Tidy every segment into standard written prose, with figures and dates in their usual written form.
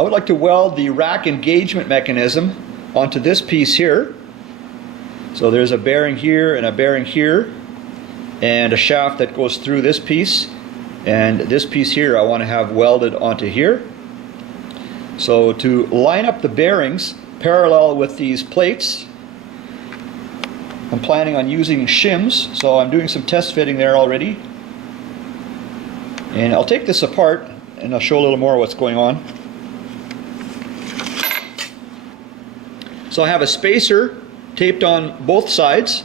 I would like to weld the rack engagement mechanism onto this piece here. So there's a bearing here and a bearing here, and a shaft that goes through this piece, and this piece here I want to have welded onto here. So to line up the bearings parallel with these plates, I'm planning on using shims, so I'm doing some test fitting there already. And I'll take this apart and I'll show a little more what's going on. So I have a spacer taped on both sides,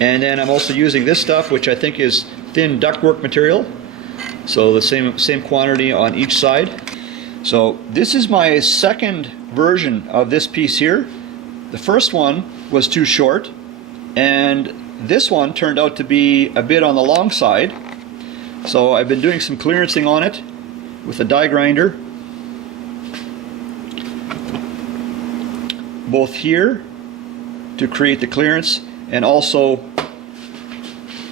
and then I'm also using this stuff, which I think is thin ductwork material, so the same quantity on each side. So this is my second version of this piece here. The first one was too short, and this one turned out to be a bit on the long side. So I've been doing some clearancing on it with a die grinder, both here to create the clearance and also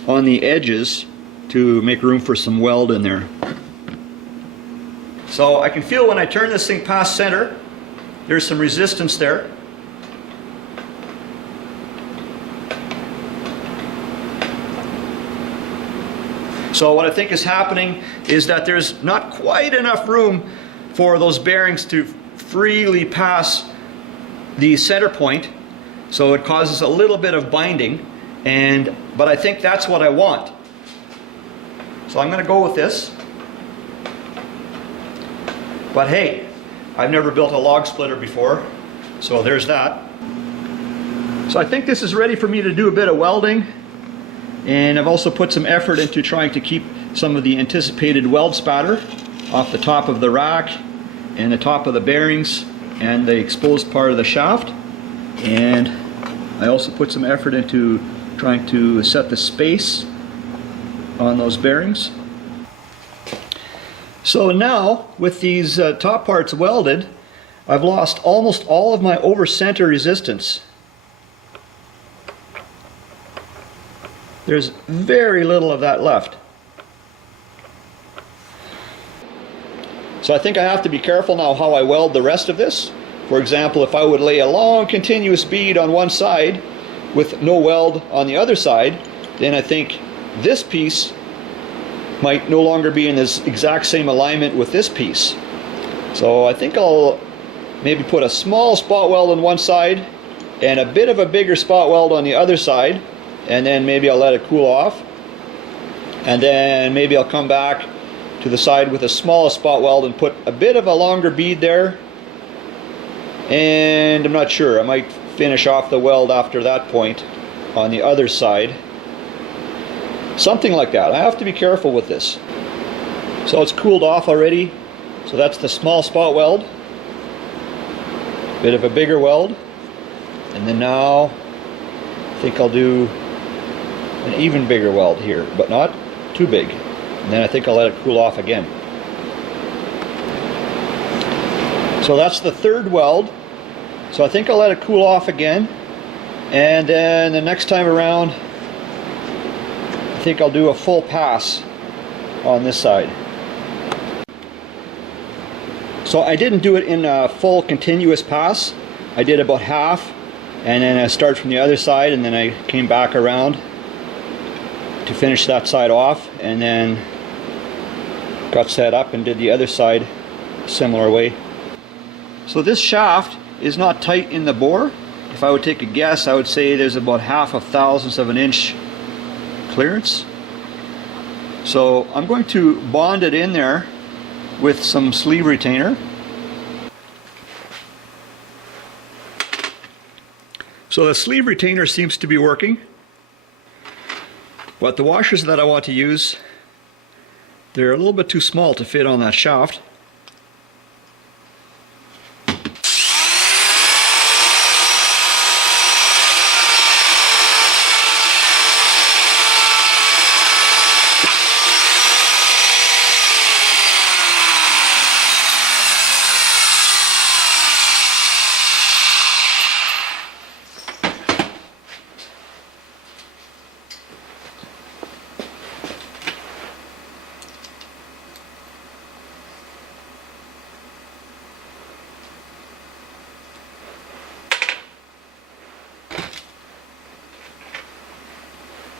on the edges to make room for some weld in there. So I can feel when I turn this thing past center, there's some resistance there. So what I think is happening is that there's not quite enough room for those bearings to freely pass the center point, so it causes a little bit of binding, but I think that's what I want. So I'm going to go with this. But hey, I've never built a log splitter before, so there's that. So I think this is ready for me to do a bit of welding, and I've also put some effort into trying to keep some of the anticipated weld spatter off the top of the rack and the top of the bearings and the exposed part of the shaft. And I also put some effort into trying to set the space on those bearings. So now, with these top parts welded, I've lost almost all of my over-center resistance. There's very little of that left. So I think I have to be careful now how I weld the rest of this. For example, if I would lay a long continuous bead on one side with no weld on the other side, then I think this piece might no longer be in this exact same alignment with this piece. So I think I'll maybe put a small spot weld on one side and a bit of a bigger spot weld on the other side, and then maybe I'll let it cool off, and then maybe I'll come back to the side with the smallest spot weld and put a bit of a longer bead there, and I'm not sure, I might finish off the weld after that point on the other side. Something like that. I have to be careful with this. So it's cooled off already. So that's the small spot weld. Bit of a bigger weld. And then now I think I'll do an even bigger weld here, but not too big. And then I think I'll let it cool off again. So that's the third weld. So I think I'll let it cool off again. And then the next time around, I think I'll do a full pass on this side. So I didn't do it in a full continuous pass. I did about half, and then I started from the other side, and then I came back around to finish that side off, and then got set up and did the other side a similar way. So this shaft is not tight in the bore. If I would take a guess, I would say there's about 0.5 thousandths of an inch clearance. So I'm going to bond it in there with some sleeve retainer. So the sleeve retainer seems to be working, but the washers that I want to use, they're a little bit too small to fit on that shaft.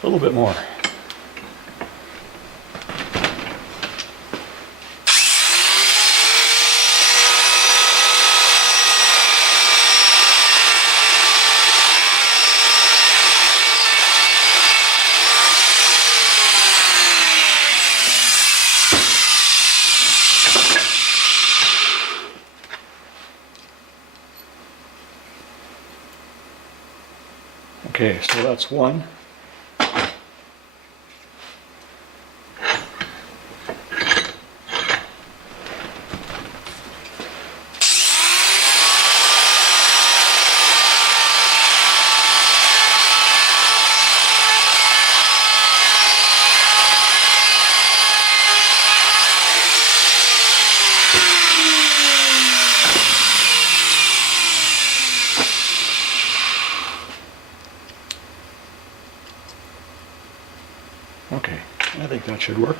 A little bit more. Okay, so that's one. Okay, I think that should work.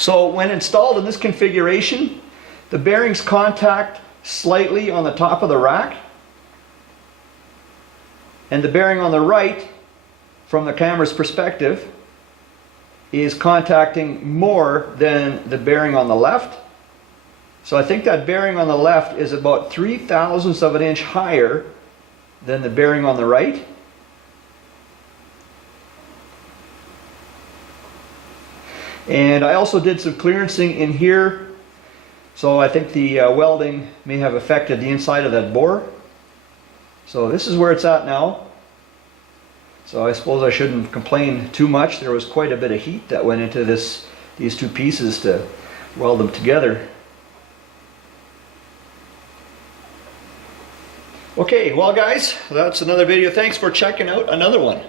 So when installed in this configuration, the bearings contact slightly on the top of the rack, and the bearing on the right, from the camera's perspective, is contacting more than the bearing on the left. So I think that bearing on the left is about 3/1000ths of an inch higher than the bearing on the right. And I also did some clearancing in here, so I think the welding may have affected the inside of that bore. So this is where it's at now. So I suppose I shouldn't complain too much. There was quite a bit of heat that went into these two pieces to weld them together. Okay, well guys, that's another video. Thanks for checking out another one.